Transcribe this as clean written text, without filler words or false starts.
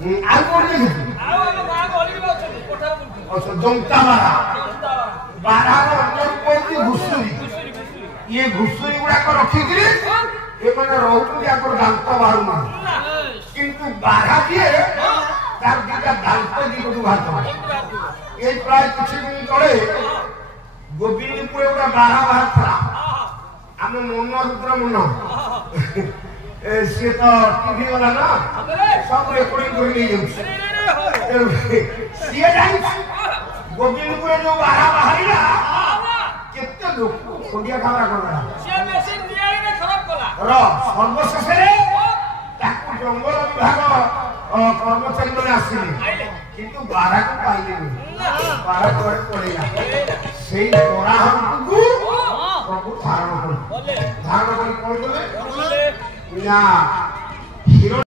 ଆଉ କୋଉଠି ଜଙ୍କା ବାରା ବାରାର ଅନ୍ୟ କୁହନ୍ତି ଘୁଷୁରୀ ଇଏ ଘୁଷୁରୀ ଗୁଡାକ ରଖିକିରି ଏମାନେ ରହୁଛନ୍ତି ଆଙ୍କର ଦାନ୍ତ ବାହାରୁନାହାନ୍ତି କିନ୍ତୁ ବାରା ଦିଏ ତାର ଦିଟା ଦାନ୍ତ ଦିପଟୁ ବାହାରିବ ଏଇ ପ୍ରାୟ କିଛି ଦିନ ତଳେ ଗୋବିନ୍ଦପୁରରେ ଗୋଟେ ବାରା ବାହାରିଥିଲା ଆମେ ମନରୁଦ୍ର ମନ ସିଏ ତ ଟିଭି ଗଲା ନା ସବୁ ରେକର୍ଡିଂ କରି ନେଇଯାଉଛି ସିଏ ଜାଣିଛି ଗୋବିନ୍ଦପୁରରେ ଯୋଉ ବାରା ବାହାରିଲା କେତେ ଲୋକ ଖଣ୍ଡିଆ ଖାବରା କରିଦେଲା ସର୍ବଶେଷରେ ତାକୁ ଜଙ୍ଗଲ ବିଭାଗ କର୍ମଚାରୀ ମାନେ ଆସିଲେ କିନ୍ତୁ ବାରାକୁ ପାଇଲେନି ବାରା କୁଆଡେ ପଳେଇଲା ସେଇ କୋଳାହଳକୁ ପ୍ରଭୁ ଧାରଣ କଲେ କଣ କଲେ ନା